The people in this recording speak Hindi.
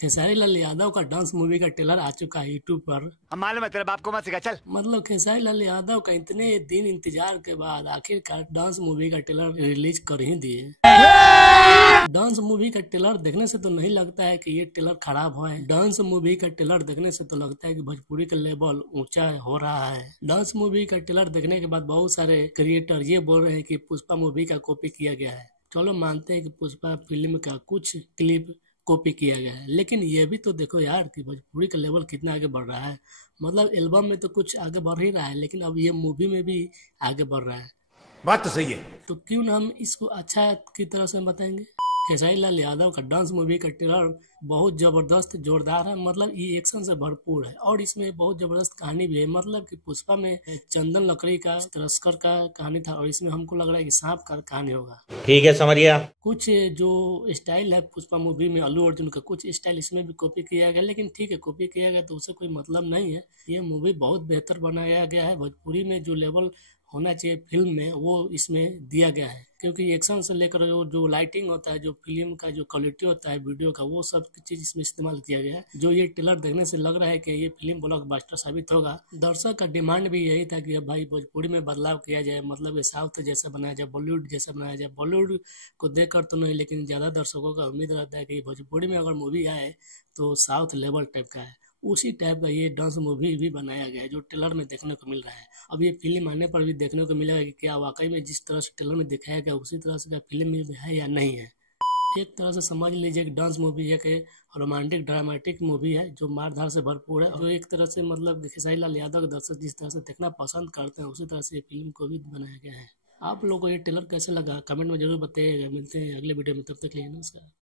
खेसारी लाल यादव का डांस मूवी का ट्रेलर आ चुका है यूट्यूब पर। हम मालूम है तेरे बाप को मत सिखा चल। मतलब खेसारी लाल यादव का इतने दिन इंतजार के बाद आखिरकार डांस मूवी का ट्रेलर रिलीज कर ही दिए। डांस मूवी का ट्रेलर देखने से तो नहीं लगता है कि ये ट्रेलर खराब है। डांस मूवी का ट्रेलर देखने से तो लगता है कि भोजपुरी का लेवल ऊंचा हो रहा है। डांस मूवी का ट्रेलर देखने के बाद बहुत सारे क्रिएटर ये बोल रहे हैं कि पुष्पा मूवी का कॉपी किया गया है। चलो मानते हैं कि पुष्पा फिल्म का कुछ क्लिप कॉपी किया गया है, लेकिन ये भी तो देखो यार कि भोजपुरी का लेवल कितना आगे बढ़ रहा है। मतलब एल्बम में तो कुछ आगे बढ़ ही रहा है, लेकिन अब ये मूवी में भी आगे बढ़ रहा है। बात तो सही है। तो क्यों ना हम इसको अच्छा की तरह से बताएंगे। खेसारी लाल यादव का डांस मूवी का ट्रेलर बहुत जबरदस्त जोरदार है। मतलब ये एक्शन से भरपूर है और इसमें बहुत जबरदस्त कहानी भी है। मतलब कि पुष्पा में चंदन लकड़ी का तस्कर का कहानी था और इसमें हमको लग रहा है कि सांप का कहानी होगा। ठीक है, समझ गया। कुछ जो स्टाइल है पुष्पा मूवी में अल्लू अर्जुन का, कुछ स्टाइल इसमें भी कॉपी किया गया, लेकिन ठीक है कॉपी किया गया तो उससे कोई मतलब नहीं है। ये मूवी बहुत बेहतर बनाया गया है। भोजपुरी में जो लेवल होना चाहिए फिल्म में वो इसमें दिया गया है, क्योंकि एक्शन से लेकर जो लाइटिंग होता है, जो फिल्म का जो क्वालिटी होता है वीडियो का, वो सब चीज इसमें इस्तेमाल किया गया है। जो ये ट्रेलर देखने से लग रहा है कि ये फिल्म ब्लॉकबस्टर साबित होगा। दर्शक का डिमांड भी यही था कि अब भाई भोजपुरी में बदलाव किया जाए, मतलब ये साउथ जैसा बनाया जाए, बॉलीवुड जैसा बनाया जाए। बॉलीवुड को देखकर तो नहीं, लेकिन ज्यादा दर्शकों का उम्मीद रहता है कि भोजपुरी में अगर मूवी आए तो साउथ लेवल टाइप का है। उसी टाइप का ये डांस मूवी भी बनाया गया है जो ट्रेलर में देखने को मिल रहा है। अब ये फिल्म आने पर भी देखने को मिलेगा कि क्या वाकई में जिस तरह से ट्रेलर में दिखाया गया उसी तरह से क्या फिल्म में है या नहीं है। एक तरह से समझ लीजिए कि डांस मूवी एक रोमांटिक ड्रामेटिक मूवी है जो मारधार से भरपूर है। जो एक तरह से मतलब खेसारी लाल यादव के दर्शक जिस तरह से देखना पसंद करते हैं उसी तरह से ये फिल्म को भी बनाया गया है। आप लोगों को ये ट्रेलर कैसे लगा कमेंट में जरूर बताइएगा। मिलते हैं अगले वीडियो में, तब तक के लिए नमस्कार।